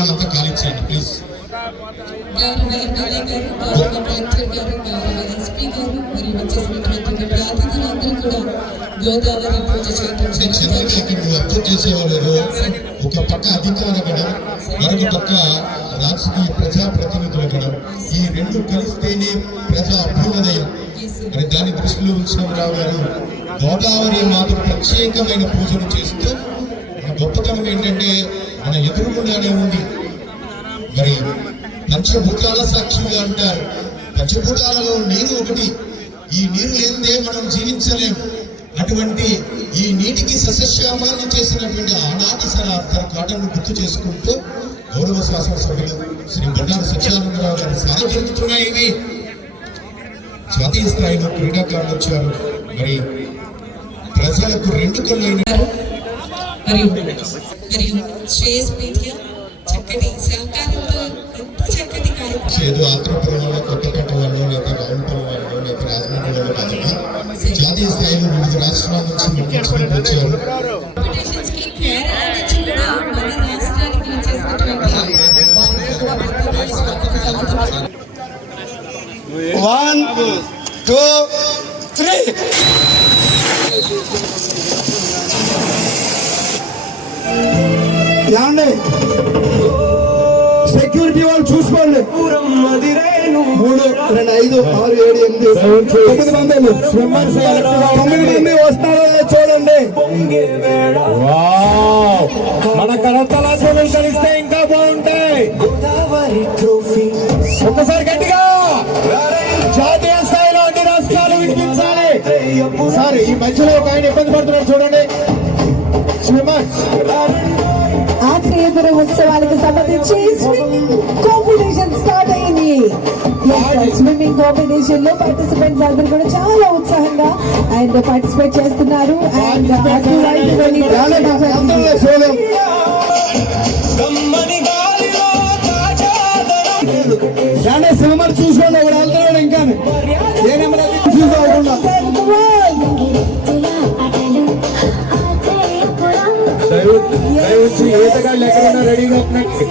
వాళ్ళంతా కాలిచ్చేయండి please. Observe చేసేవాళ్ళు ఒక పక్క అధికార గణం, మరొక పక్క రాజకీయ ప్రజాప్రతినిధుల గణం, ఈ రెండు కలిస్తేనే ప్రజా అభ్యుదయం అని దాని దృష్టిలో ఉంచినరావు గారు గోదావరి మాతకు ప్రత్యేకమైన పూజలు చేస్తూ గొప్పతనం ఏంటంటే మన ఎదురుగుండానే ఉంది. మరి పంచభూతాల సాక్షిగా అంటారు, పంచభూతాలలో నీరు ఒకటి. ఈ నీరు లేనిదే మనం జీవించలేం. అటువంటి ఈ నీటికి సస్యశ్యామాన్ని చేసినటువంటి ఆనాటి కాటను గుర్తు చేసుకుంటూ గౌరవ శాసనసభ్యులు శ్రీ బండారు సత్యానందరావు గారి సాధన జరుగుతున్నాయి. ఇవి జాతీయ స్థాయిలో క్రీడాకారులు వచ్చారు. మరి ప్రజలకు రెండు కళ్ళైన ఏదో ఆంధ్రపురంలో కొత్తపేట వాళ్ళు లేదా రావులపల్లి వాళ్ళు లేదా రాజమండ్రి వాళ్ళు కాకుండా జాతీయ స్థాయిలో వివిధ రాష్ట్రాల నుంచి మంత్రులు వచ్చారు. 1 2 3 యాండి సెక్యూరిటీ వాళ్ళు చూసుకోండి. 3 2 5 6 7 8 9 మంది స్విమ్మర్స్ 9 మంది వస్తారో చూడండి. మన కరతలాలు కలిస్తే ఇంకా బాగుంటాయి. ఒక్కసారి గట్టిగా జాతీయ స్థాయిలో అన్ని రాష్ట్రాలు వినిపించాలి. సార్ ఈ మధ్యలో ఒక ఆయన ఇబ్బంది పడుతున్నారు చూడండి. ఆత్మీయతర ఉత్సవాలకు సంబంధించి స్విమ్మింగ్ కాంపిటీషన్ స్టార్ట్ అయింది. స్విమ్మింగ్ కాంపిటీషన్ లో పార్టిసిపెంట్స్ అందరూ కూడా చాలా ఉత్సాహంగా అండ్ పార్టిసిపేట్ చేస్తున్నారు. అండ్ సినిమా చూసుకోండి. ఒకడు వెళ్తున్నాడు ఇంకా చూసుకోకుండా ఈతగాళ్ళు ఎక్కడున్నా రెడీగా ఉన్నట్టు